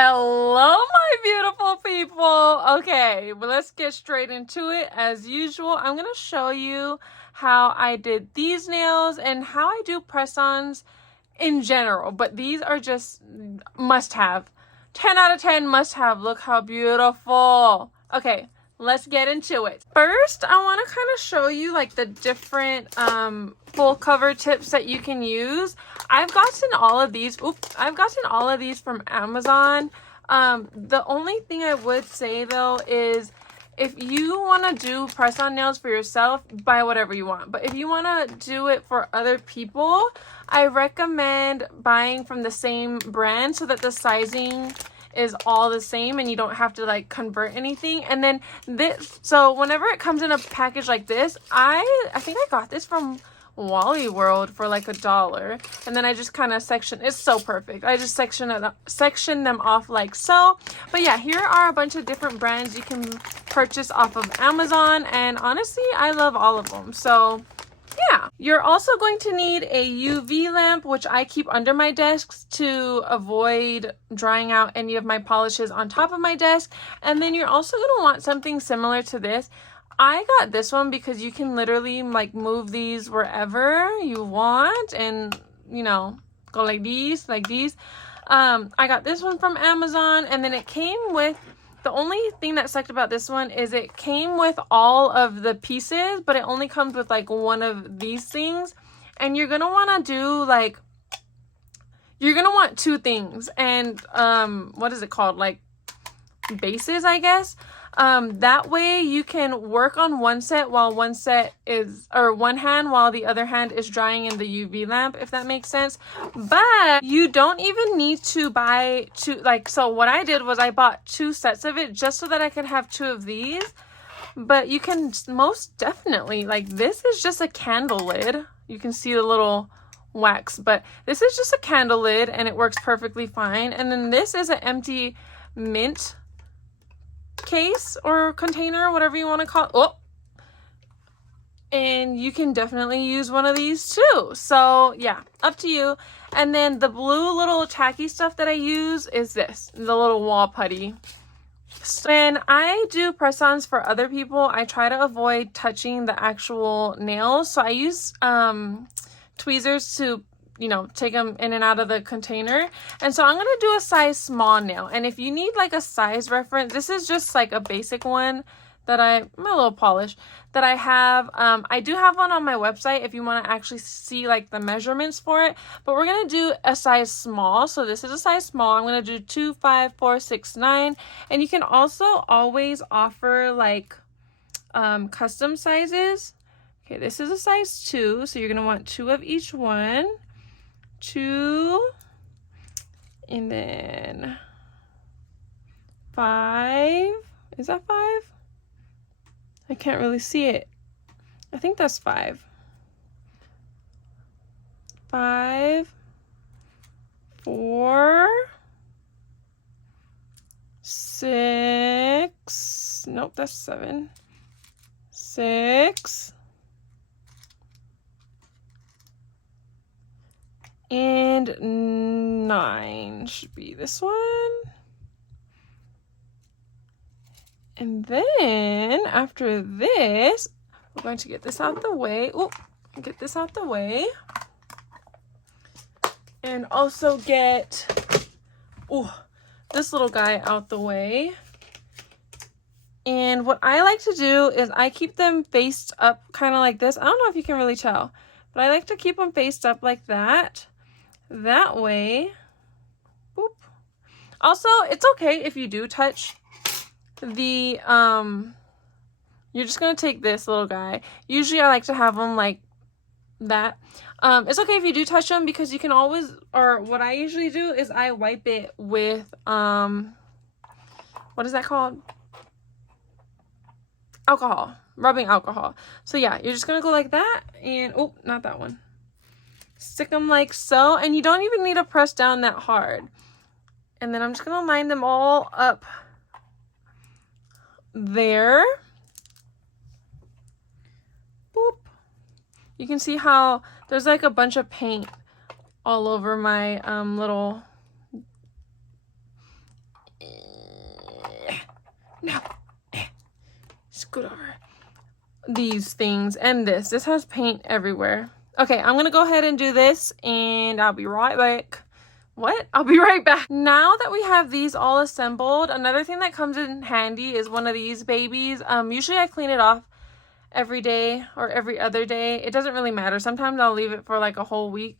Hello, my beautiful people. Okay, well, let's get straight into it. As usual, I'm going to show you how I did these nails and how I do press-ons in general. But these are just must-have. 10 out of 10 must-have. Look how beautiful. Okay, let's get into it. First, I want to kind of show you like the different full cover tips that you can use. I've gotten all of these. I've gotten all of these from Amazon. The only thing I would say though is if you want to do press-on nails for yourself, buy whatever you want. But if you want to do it for other people, I recommend buying from the same brand so that the sizing is all the same and you don't have to like convert anything. And then this, so whenever it comes in a package like this, I think I got this from Wally World for like $1, and then I just kind of section, it's so perfect, I just section them off like so. But yeah, here are a bunch of different brands you can purchase off of Amazon, and honestly I love all of them. So yeah, you're also going to need a UV lamp, which I keep under my desk to avoid drying out any of my polishes on top of my desk. And then you're also going to want something similar to this. I got this one because you can literally like move these wherever you want and, you know, go like these. I got this one from Amazon, and then it came with, the only thing that sucked about this one is it came with all of the pieces, but it only comes with like one of these things. And you're going to want to do like, you're going to want two things. And what is it called? Like bases, I guess. That way you can work on one set while one hand while the other hand is drying in the UV lamp, if that makes sense. But you don't even need to buy two, like, so what I did was I bought 2 sets of it just so that I could have 2 of these. But you can most definitely, like, this is just a candle lid. You can see the little wax, but this is just a candle lid and it works perfectly fine. And then this is an empty mint case or container, whatever you want to call it. Oh, and you can definitely use one of these too. So yeah, up to you. And then the blue little tacky stuff that I use is this, the little wall putty. When I do press-ons for other people, I try to avoid touching the actual nails. So I use tweezers to, you know, take them in and out of the container. And so I'm going to do a size small nail. And if you need like a size reference, this is just like a basic one that my little polish that I have. I do have one on my website if you want to actually see like the measurements for it, but we're going to do a size small. So this is a size small. I'm going to do 2, 5, 4, 6, 9. And you can also always offer like custom sizes. Okay, this is a size 2. So you're going to want 2 of each one. 2, and then 5. Is that 5? I can't really see it. I think that's 5. 5, 4, 6. Nope, that's 7. 6. And 9 should be this one. And then after this, we're going to get this out the way. Oh, get this out the way. And also get this little guy out the way. And what I like to do is I keep them faced up kind of like this. I don't know if you can really tell, but I like to keep them faced up like that. That way, boop. Also, it's okay if you do touch the, you're just going to take this little guy. Usually I like to have them like that. It's okay if you do touch them because you can always, or what I usually do is I wipe it with, what is that called? Alcohol, rubbing alcohol. So yeah, you're just going to go like that and, oh, not that one. Stick them like so, and you don't even need to press down that hard. And then I'm just going to line them all up there. Boop. You can see how there's like a bunch of paint all over my little No. Scoot over. These things and this. This has paint everywhere. Okay, I'm gonna go ahead and do this and I'll be right back. What? I'll be right back. Now that we have these all assembled, another thing that comes in handy is one of these babies. Usually I clean it off every day or every other day. It doesn't really matter. Sometimes I'll leave it for like a whole week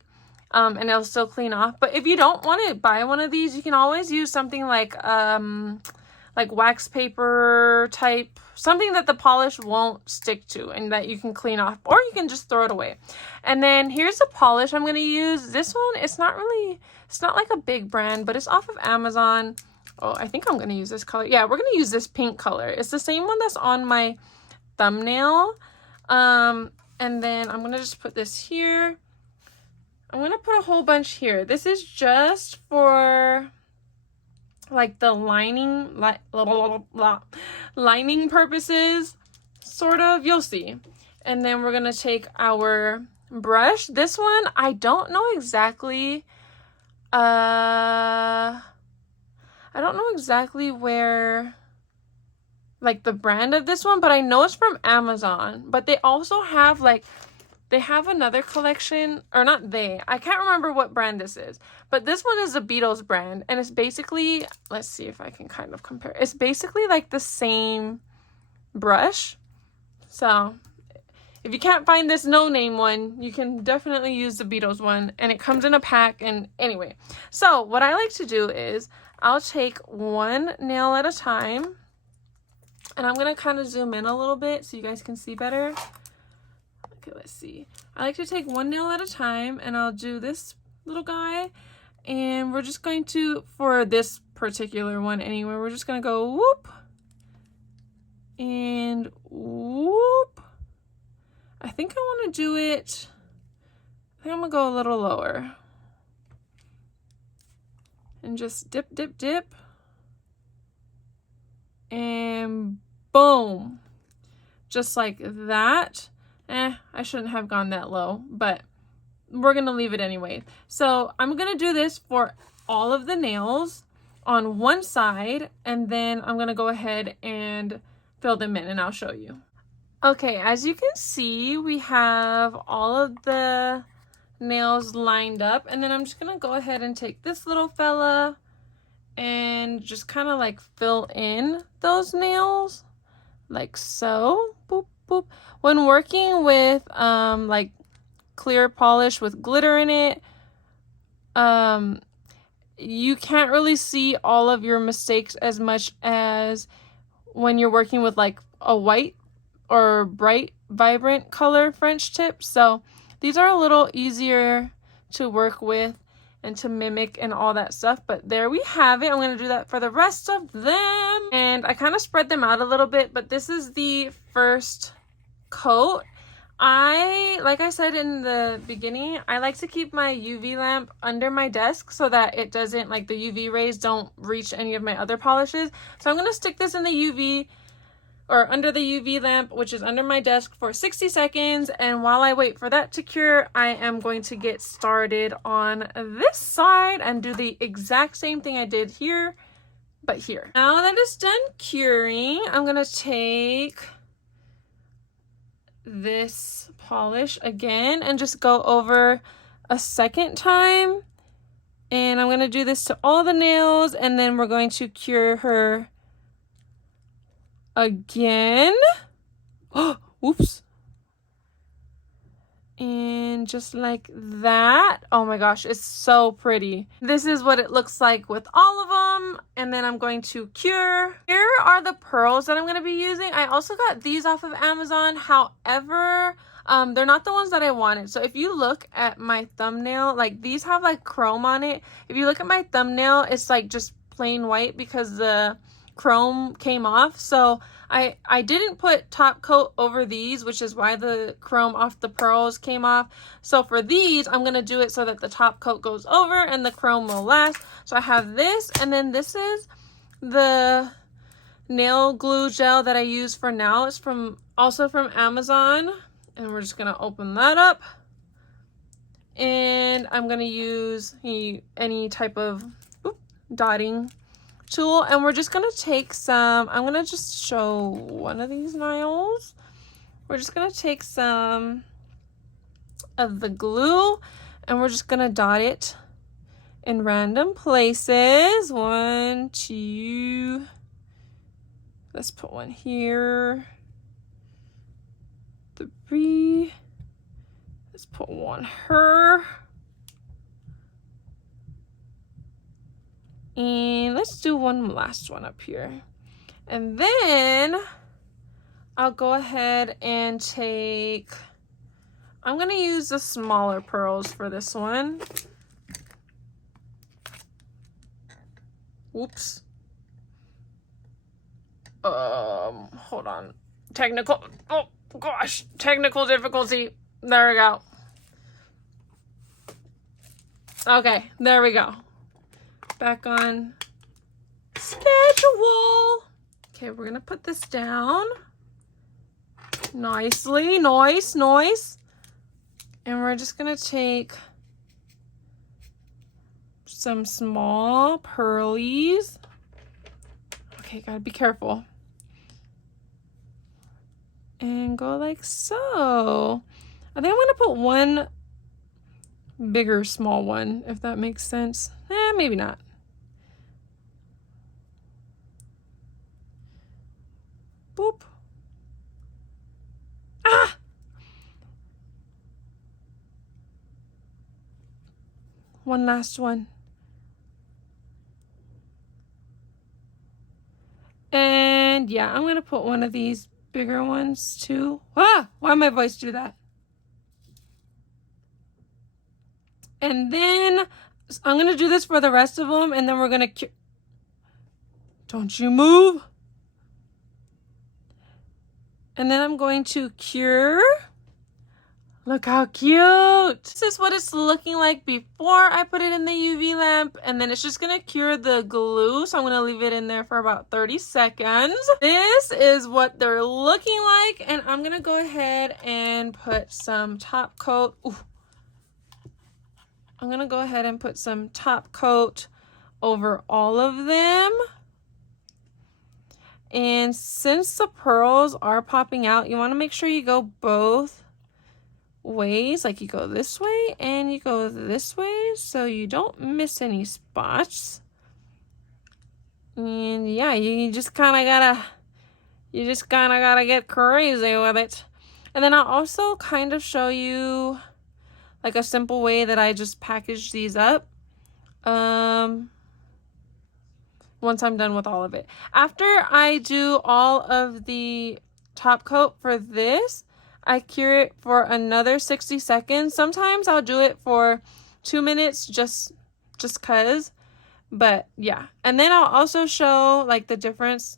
and it'll still clean off. But if you don't want to buy one of these, you can always use something like wax paper type, something that the polish won't stick to and that you can clean off, or you can just throw it away. And then here's the polish I'm going to use. This one, it's not like a big brand, but it's off of Amazon. Oh, I think I'm going to use this color. Yeah, we're going to use this pink color. It's the same one that's on my thumbnail. And then I'm going to just put this here. I'm going to put a whole bunch here. This is just for like the lining purposes, sort of. You'll see. And then we're going to take our brush. This one, I don't know exactly I don't know exactly where, like, the brand of this one, but I know it's from Amazon. But they also have, like, they have another collection, or not they, I can't remember what brand this is, but this one is a Beatles brand, and it's basically, let's see if I can kind of compare. It's basically like the same brush. So if you can't find this no-name one, you can definitely use the Beatles one, and it comes in a pack. And anyway, so what I like to do is I'll take one nail at a time, and I'm going to kind of zoom in a little bit so you guys can see better. Okay, let's see. I like to take one nail at a time, and I'll do this little guy, and we're just going to, for this particular one anyway, we're just going to go whoop and whoop. I think I want to do it, I think I'm going to go a little lower. And just dip, dip, dip. And boom. Just like that. I shouldn't have gone that low, but we're going to leave it anyway. So I'm going to do this for all of the nails on one side, and then I'm going to go ahead and fill them in, and I'll show you. Okay, as you can see, we have all of the nails lined up, and then I'm just going to go ahead and take this little fella and just kind of like fill in those nails like so. Boop, boop. When working with like clear polish with glitter in it, you can't really see all of your mistakes as much as when you're working with like a white or bright vibrant color French tip. So these are a little easier to work with and to mimic and all that stuff. But there we have it. I'm going to do that for the rest of them. And I kind of spread them out a little bit, but this is the first coat. Like I said in the beginning, I like to keep my UV lamp under my desk so that it doesn't, like, the UV rays don't reach any of my other polishes. So I'm going to stick this in the UV, or under the UV lamp, which is under my desk, for 60 seconds. And while I wait for that to cure, I am going to get started on this side and do the exact same thing I did here, but here. Now that it's done curing, I'm going to take this polish again and just go over a second time. And I'm going to do this to all the nails, and then we're going to cure her again. Oh, whoops. And just like that. Oh my gosh, it's so pretty. This is what it looks like with all of them. And then I'm going to cure. Here are the pearls that I'm going to be using. I also got these off of Amazon. However, they're not the ones that I wanted. So if you look at my thumbnail, like, these have like chrome on it. If you look at my thumbnail, it's like just plain white because the chrome came off. So I didn't put top coat over these, which is why the chrome off the pearls came off. So for these, I'm going to do it so that the top coat goes over and the chrome will last. So I have this, and then this is the nail glue gel that I use for now. It's also from Amazon, and we're just going to open that up. And I'm going to use any type of dotting tool, and we're just gonna take some, I'm gonna just show one of these nails. We're just gonna take some of the glue and we're just gonna dot it in random places. 1, 2, let's put one here, 3, let's put one here, and let's do one last one up here. And then I'll go ahead and take, I'm gonna use the smaller pearls for this one. Whoops. Hold on. Technical, oh gosh, technical difficulty. There we go. Okay, there we go. Back on schedule. Okay, we're gonna put this down nicely, nice. And we're just gonna take some small pearlies. Okay, gotta be careful. And go like so. I think I'm gonna put one bigger small one, if that makes sense. Maybe not. Boop. Ah! One last one. And yeah, I'm gonna put one of these bigger ones too. Ah! Why did my voice do that? And then I'm gonna do this for the rest of them, and then we're gonna don't you move. And then I'm going to cure. Look how cute. This is what it's looking like before I put it in the UV lamp, and then it's just gonna cure the glue. So I'm gonna leave it in there for about 30 seconds. This is what they're looking like, and I'm gonna go ahead and put some top coat. Ooh. I'm gonna go ahead and put some top coat over all of them. And since the pearls are popping out, you wanna make sure you go both ways, like you go this way and you go this way so you don't miss any spots. And yeah, you just kind of gotta get crazy with it. And then I'll also kind of show you like a simple way that I just package these up once I'm done with all of it. After I do all of the top coat for this, I cure it for another 60 seconds. Sometimes I'll do it for 2 minutes just cause. But yeah. And then I'll also show like the difference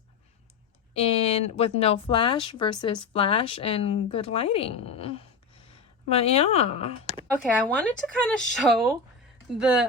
with no flash versus flash and good lighting. But yeah. Okay, I wanted to kind of show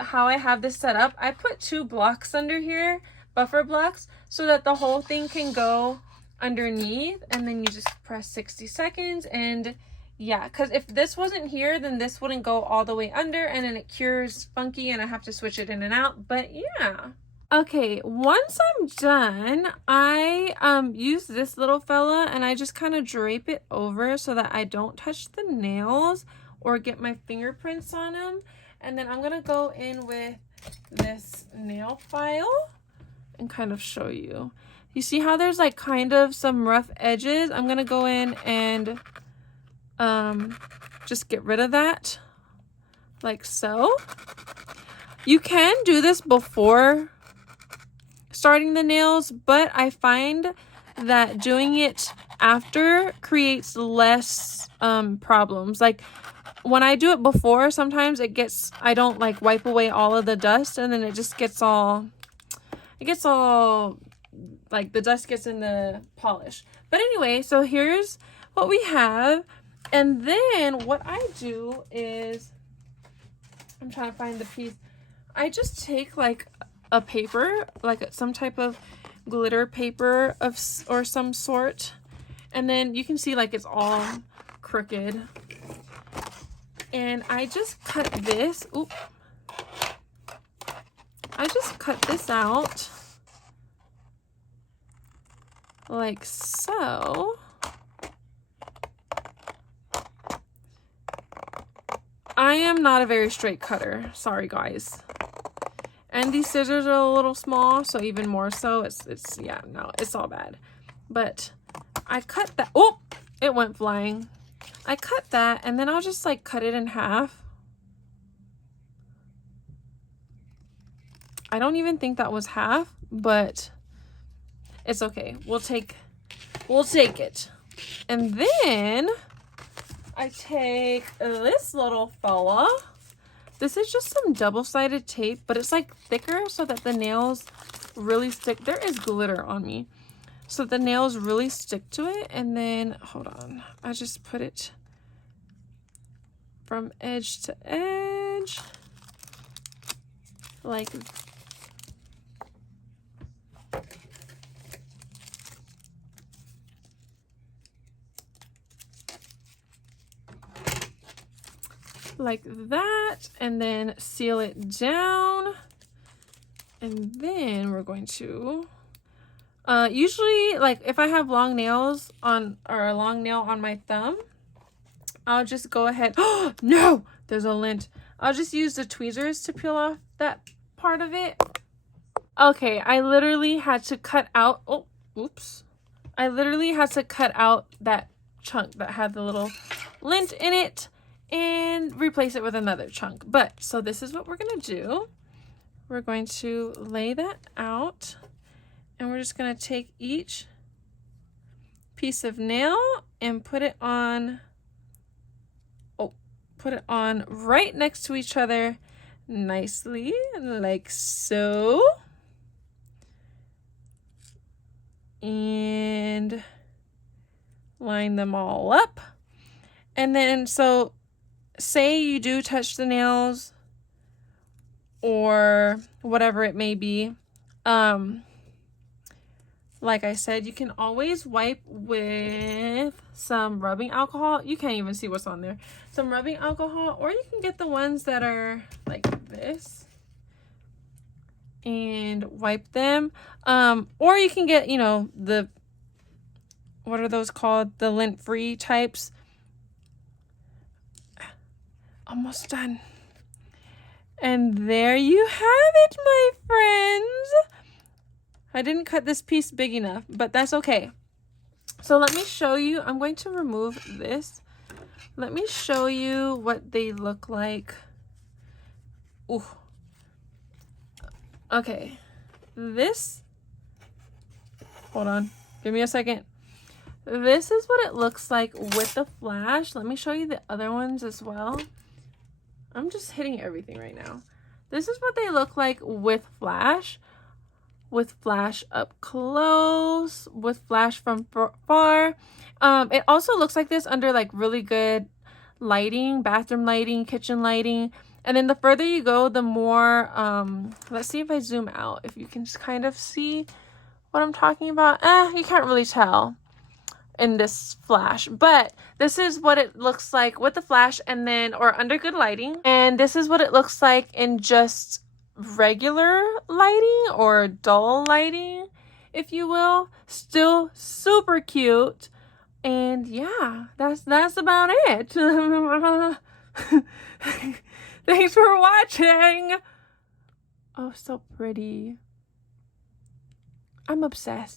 how I have this set up. I put 2 blocks under here, buffer blocks, so that the whole thing can go underneath, and then you just press 60 seconds. And yeah, because if this wasn't here, then this wouldn't go all the way under, and then it cures funky and I have to switch it in and out. But yeah. Okay, once I'm done, I use this little fella and I just kind of drape it over so that I don't touch the nails or get my fingerprints on them. And then I'm gonna go in with this nail file and kind of show you. You see how there's like kind of some rough edges? I'm gonna go in and just get rid of that, like so. You can do this before starting the nails, but I find that doing it after creates less problems. Like when I do it before, sometimes I don't like wipe away all of the dust, and then it just gets all like the dust gets in the polish. But anyway, so here's what we have. And then what I do is, I'm trying to find the piece. I just take like a paper, like some type of glitter paper or some sort. And then you can see like it's all crooked. And I just cut this. Oop. I just cut this out. like so. I am not a very straight cutter. Sorry, guys. And these scissors are a little small, so even more so. It's yeah, no, it's all bad. But I cut that. Oh, it went flying. I cut that, and then I'll just like cut it in half. I don't even think that was half, but it's okay. We'll take it. And then I take this little fella. This is just some double-sided tape, but it's like thicker so that the nails really stick. There is glitter on me. So the nails really stick to it. And then, hold on. I just put it from edge to edge. Like that, and then seal it down. And then we're going to usually, like if I have long nails on, or a long nail on my thumb, I'll just go ahead. Oh no, there's a lint. I'll just use the tweezers to peel off that part of it. Okay, I literally had to cut out, oh oops, I literally had to cut out that chunk that had the little lint in it and replace it with another chunk. But so this is what we're gonna do. We're going to lay that out, and we're just gonna take each piece of nail and put it on right next to each other nicely, like so. And line them all up. And then, so say you do touch the nails or whatever it may be, like I said, you can always wipe with some rubbing alcohol. You can't even see what's on there. Some rubbing alcohol, or you can get the ones that are like this and wipe them. Or you can get, you know, the, what are those called? The lint-free types. Almost done. And there you have it, my friends. I didn't cut this piece big enough, but that's okay. So let me show you. I'm going to remove this. Let me show you what they look like. Ooh. Okay. This, hold on. Give me a second. This is what it looks like with the flash. Let me show you the other ones as well. I'm just hitting everything right now. This is what they look like with flash. With flash up close, with flash from far. It also looks like this under like really good lighting, bathroom lighting, kitchen lighting. And then the further you go, the more, let's see if I zoom out, if you can just kind of see what I'm talking about. You can't really tell in this flash, but this is what it looks like with the flash, and then, or under good lighting. And this is what it looks like in just regular lighting or dull lighting, if you will. Still super cute. And yeah, that's about it. Thanks for watching. Oh, so pretty. I'm obsessed.